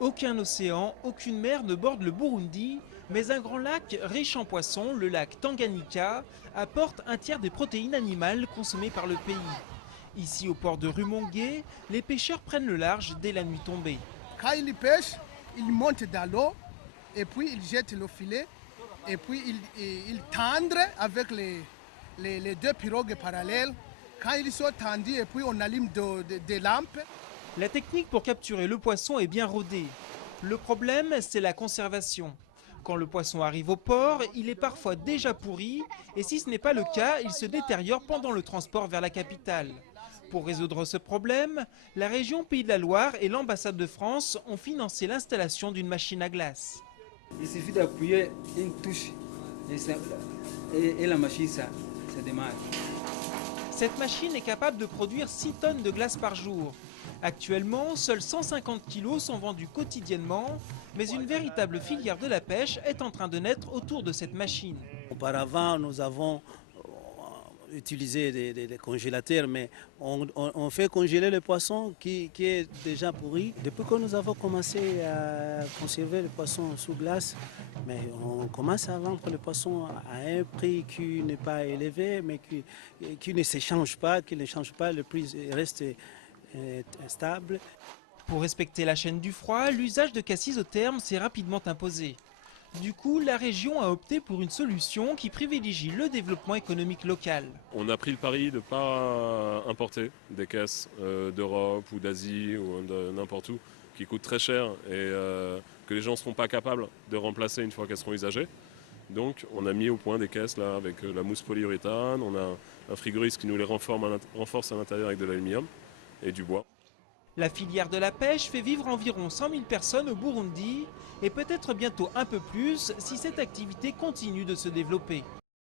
Aucun océan, aucune mer ne borde le Burundi, mais un grand lac riche en poissons, le lac Tanganyika, apporte un tiers des protéines animales consommées par le pays. Ici au port de Rumongue, les pêcheurs prennent le large dès la nuit tombée. Quand ils pêchent, ils montent dans l'eau et puis ils jettent le filet et puis ils tendent avec les deux pirogues parallèles. Quand ils sont tendus et puis on allume des lampes. La technique pour capturer le poisson est bien rodée. Le problème, c'est la conservation. Quand le poisson arrive au port, il est parfois déjà pourri et si ce n'est pas le cas, il se détériore pendant le transport vers la capitale. Pour résoudre ce problème, la région Pays de la Loire et l'ambassade de France ont financé l'installation d'une machine à glace. Il suffit d'appuyer une touche et la machine, ça démarre. Cette machine est capable de produire 6 tonnes de glace par jour. Actuellement, seuls 150 kilos sont vendus quotidiennement, mais une véritable filière de la pêche est en train de naître autour de cette machine. Auparavant, nous avons utilisé des congélateurs, mais on fait congeler le poisson qui est déjà pourri. Depuis que nous avons commencé à conserver le poisson sous glace, mais on commence à vendre le poisson à un prix qui n'est pas élevé, mais qui ne se change pas, le prix reste stable. Pour respecter la chaîne du froid, l'usage de cassis au terme s'est rapidement imposé. Du coup, la région a opté pour une solution qui privilégie le développement économique local. On a pris le pari de ne pas importer des caisses d'Europe ou d'Asie ou de n'importe où qui coûtent très cher et que les gens ne seront pas capables de remplacer une fois qu'elles seront usagées. Donc on a mis au point des caisses là, avec la mousse polyuréthane, on a un frigoriste qui nous les renforce à l'intérieur avec de l'aluminium et du bois. La filière de la pêche fait vivre environ 100 000 personnes au Burundi et peut-être bientôt un peu plus si cette activité continue de se développer.